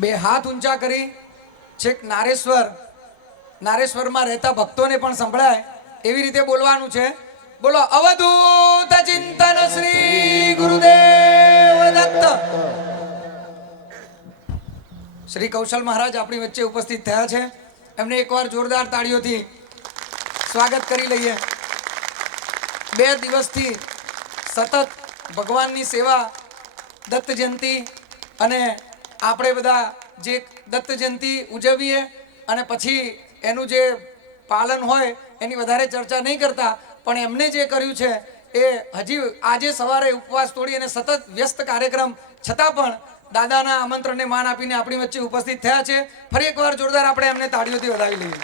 બે હાથ ઊંચા કરી છેક નારેશ્વરમાં રહેતા ભક્તોને પણ સંભળાય એવી રીતે બોલવાનું છે. બોલો અવધૂત ચિંતન શ્રી ગુરુદેવ દત્ત. શ્રી કૌશલ મહારાજ આપણી વચ્ચે ઉપસ્થિત થયા છે. એમને એકવાર જોરદાર તાળીઓથી સ્વાગત કરી લઈએ. 2 દિવસથી સતત ભગવાનની સેવા, દત્ત જયંતિ, અને આપણે બધા જે દત્ત જયંતિ ઉજવીએ અને પછી એનું જે પાલન હોય એની વધારે ચર્ચા નહીં કરતા, પણ એમને જે કર્યું છે એ હજી આજે સવારે ઉપવાસ તોડી અને સતત વ્યસ્ત કાર્યક્રમ છતાં પણ દાદાના આમંત્રણને માન આપીને આપણી વચ્ચે ઉપસ્થિત થયા છે. ફરી એકવાર જોરદાર આપણે એમને તાળીઓથી વધાવી લઈએ.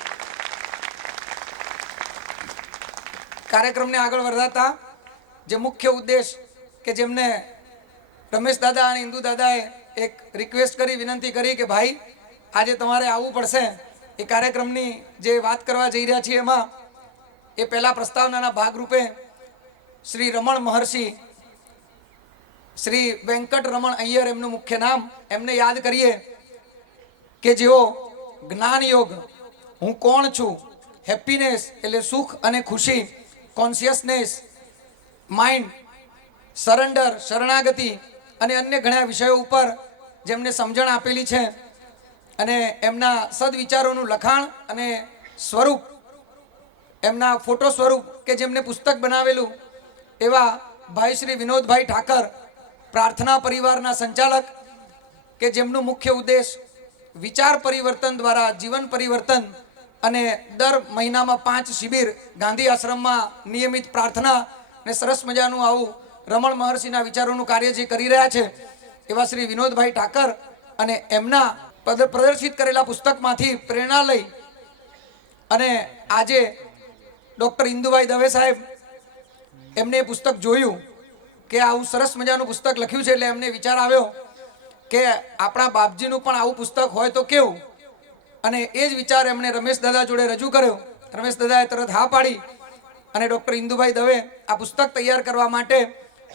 કાર્યક્રમને આગળ વધારતા જે મુખ્ય ઉદ્દેશ કે જેમને રમેશ દાદા અને ઇન્દુ દાદાએ એક રિક્વેસ્ટ કરી, વિનંતી કરી કે ભાઈ આજે તમારે આવવું પડશે, એ કાર્યક્રમની જે વાત કરવા જઈ રહ્યા છીએ એમાં એ પહેલા પ્રસ્તાવનાના ભાગરૂપે શ્રી રમણ મહર્ષિ, શ્રી વેંકટ રમણ અય્યર એમનું મુખ્ય નામ, એમને યાદ કરીએ કે જેઓ જ્ઞાન યોગ, હું કોણ છું, હેપીનેસ એટલે સુખ અને ખુશી, કોન્શિયસનેસ, માઇન્ડ, સરેન્ડર શરણાગતિ અને અન્ય ઘણા વિષયો ઉપર જેમને સમજણ આપેલી છે અને એમના સદવિચારોનું લખાણ અને સ્વરૂપ, એમના ફોટો સ્વરૂપ કે જેમને પુસ્તક બનાવેલું એવા ભાઈ શ્રી વિનોદભાઈ ઠાકર, પ્રાર્થના પરિવારના સંચાલક, કે જેમનું મુખ્ય ઉદ્દેશ વિચાર પરિવર્તન દ્વારા જીવન પરિવર્તન અને દર મહિનામાં 5 શિબિર ગાંધી આશ્રમમાં નિયમિત પ્રાર્થના અને સરસ મજાનું આવું રમણ મહર્ષિના વિચારોનું કાર્ય જે કરી રહ્યા છે એવા શ્રી વિનોદભાઈ ઠાકર અને એમના પ્રદર્શિત કરેલા પુસ્તકમાંથી પ્રેરણા લઈ અને આજે ડૉક્ટર ઇન્દુભાઈ દવે સાહેબ એમને પુસ્તક જોયું કે આવું સરસ મજાનું પુસ્તક લખ્યું છે એટલે એમને વિચાર આવ્યો કે આપણા બાપજીનું પણ આવું પુસ્તક હોય તો કેવું. અને એ જ વિચાર એમણે રમેશ દાદા જોડે રજૂ કર્યો. રમેશ દાદાએ તરત હા પાડી અને ડૉક્ટર ઇન્દુભાઈ દવે આ પુસ્તક તૈયાર કરવા માટે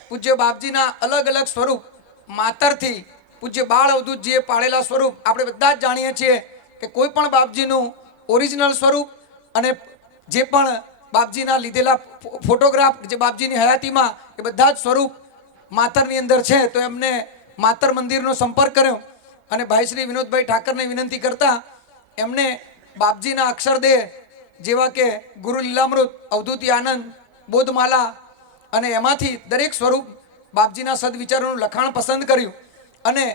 પૂજ્ય બાપજીના અલગ અલગ સ્વરૂપ, માતરથી પૂજ્ય બાળ અવધૂતજીએ પાડેલા સ્વરૂપ આપણે બધા જ જાણીએ છીએ કે કોઈ પણ બાપજીનું ઓરિજિનલ સ્વરૂપ અને જે પણ બાપજીના લીધેલા ફોટોગ્રાફ જે બાપજીની હયાતીમાં એ બધા જ સ્વરૂપ માતરની અંદર છે. તો એમને માતર મંદિરનો સંપર્ક કર્યો અને ભાઈ શ્રી વિનોદભાઈ ઠાકરને વિનંતી કરતા એમને બાપજીના અક્ષરદેહ જેવા કે ગુરુ લીલામૃત, અવધૂતી આનંદ, બોધમાલા અને એમાંથી દરેક સ્વરૂપ બાપજીના સદવિચારોનું લખાણ પસંદ કર્યું અને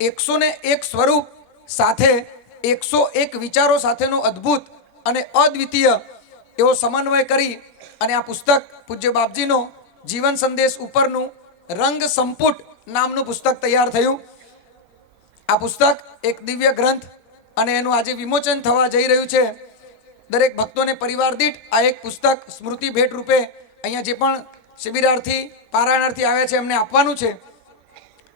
101 સ્વરૂપ સાથે 101 વિચારો સાથેનો અદ્ભુત અને અદ્વિતીય એવો સમન્વય કરી અને આ પુસ્તક પૂજ્ય બાપજીનો જીવન સંદેશ ઉપરનું રંગ સંપુટ નામનું પુસ્તક તૈયાર થયું. આ પુસ્તક એક દિવ્ય ગ્રંથ અને એનું આજે વિમોચન થવા જઈ રહ્યું છે. દરેક ભક્તોને પરિવાર દીઠ આ એક પુસ્તક સ્મૃતિ ભેટ રૂપે અહીંયા જે પણ શિબિરાર્થી, પારાયણાર્થી આવ્યા છે એમને આપવાનું છે.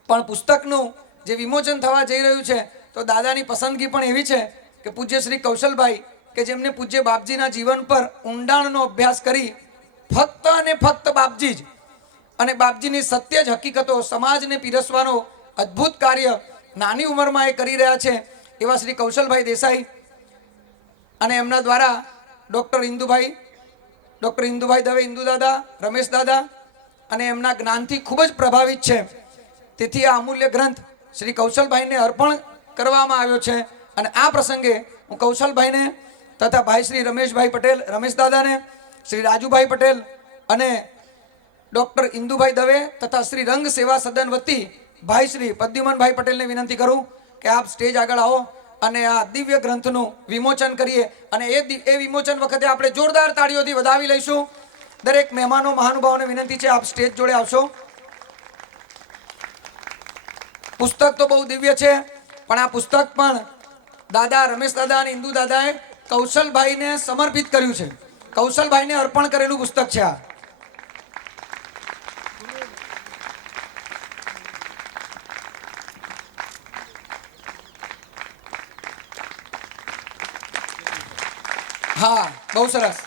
પણ પુસ્તકનું જે વિમોચન થવા જઈ રહ્યું છે તો દાદાની પસંદગી પણ એવી છે કે પૂજ્ય શ્રી કૌશલભાઈ કે જેમને પૂજ્ય બાપજીના જીવન પર ઊંડાણનો અભ્યાસ કરી ફક્ત અને ફક્ત બાપજી જ અને બાપજીની સત્ય જ હકીકતો સમાજને પીરસવાનો અદ્ભુત કાર્ય નાની ઉંમરમાં એ કરી રહ્યા છે એવા શ્રી કૌશલભાઈ દેસાઈ અને એમના દ્વારા ડૉક્ટર ઇન્દુભાઈ દવે, ઇન્દુ દાદા, રમેશ દાદા અને એમના જ્ઞાનથી ખૂબ જ પ્રભાવિત છે. તેથી આ અમૂલ્ય ગ્રંથ શ્રી કૌશલભાઈને અર્પણ કરવામાં આવ્યો છે અને આ પ્રસંગે હું કૌશલભાઈને તથા ભાઈ શ્રી રમેશભાઈ પટેલ, રમેશ દાદાને, શ્રી રાજુભાઈ પટેલ અને ડૉક્ટર ઇન્દુભાઈ દવે તથા શ્રી રંગ સેવા સદન વતી ભાઈ શ્રી પ્રદ્યુમનભાઈ પટેલને વિનંતી કરું કે આપ સ્ટેજ આગળ આવો અને આ દિવ્ય ગ્રંથનું વિમોચન કરીએ અને એ વિમોચન વખતે આપણે જોરદાર તાળીઓથી વધાવી લઈશું. દરેક મહેમાનો, મહાનુભાવોને વિનંતી છે આપ સ્ટેજ જોડે આવશો. પુસ્તક તો બહુ દિવ્ય છે પણ આ પુસ્તક પણ દાદા રમેશ દાદા અને ઇન્દુ દાદાએ કૌશલભાઈને સમર્પિત કર્યું છે. કૌશલભાઈને અર્પણ કરેલું પુસ્તક છે આ. હા, બહુ સરસ.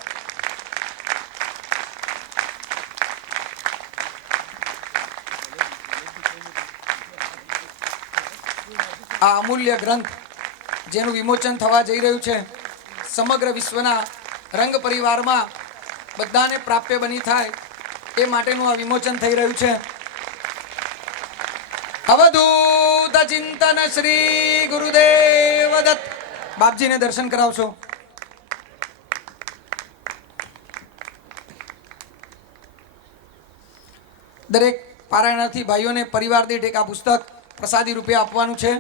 આ અમૂલ્ય ગ્રંથ જેનું વિમોચન થવા જઈ રહ્યું છે, સમગ્ર વિશ્વના રંગ પરિવારમાં બધાને પ્રાપ્ય બની થાય એ માટેનું આ વિમોચન થઈ રહ્યું છે. અવધૂત ચિંતન શ્રી ગુરુદેવ દત્ત. બાપજીને દર્શન કરાવશો. દરેક પારાયણાર્થી ભાઈઓને પરિવાર દીઠ એક આ પુસ્તક પ્રસાદી રૂપે આપવાનું છે.